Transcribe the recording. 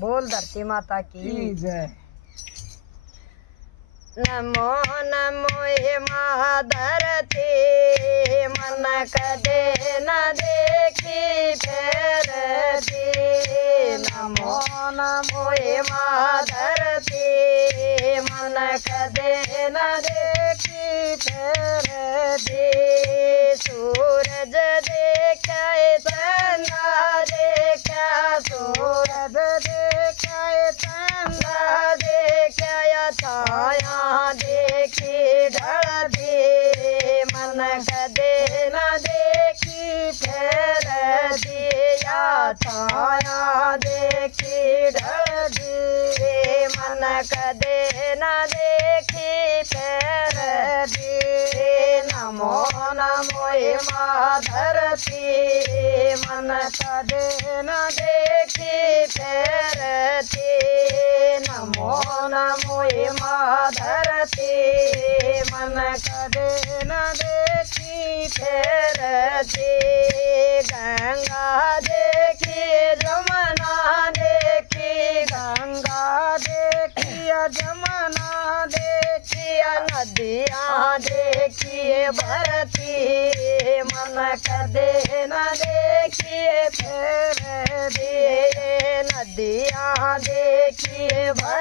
बोल धरती माता की जय। नमो नमो हे धरती मन कदे न देखी फेरती। नमो नमो हे धरती मन कदे न देखी फेरती। सूरज देखा चंदा देखा सूरज देखा चंदा देखा छाया देखी ढलती। मन कदे न देखी फेर दिया छाया देखी ढलती। मन कदे न देखी फेर दी। नमो नमो हे धरती मन कदे न देखी फेरती। नमो नमो हे धरती मन कदे न देखी फेरती। गंगा देखी जमुना देखी गंगा देखी जमुना देखी नदियाँ देखिए भरती। मन कदे न देखिए फेर दिए नदियाँ देखिए भर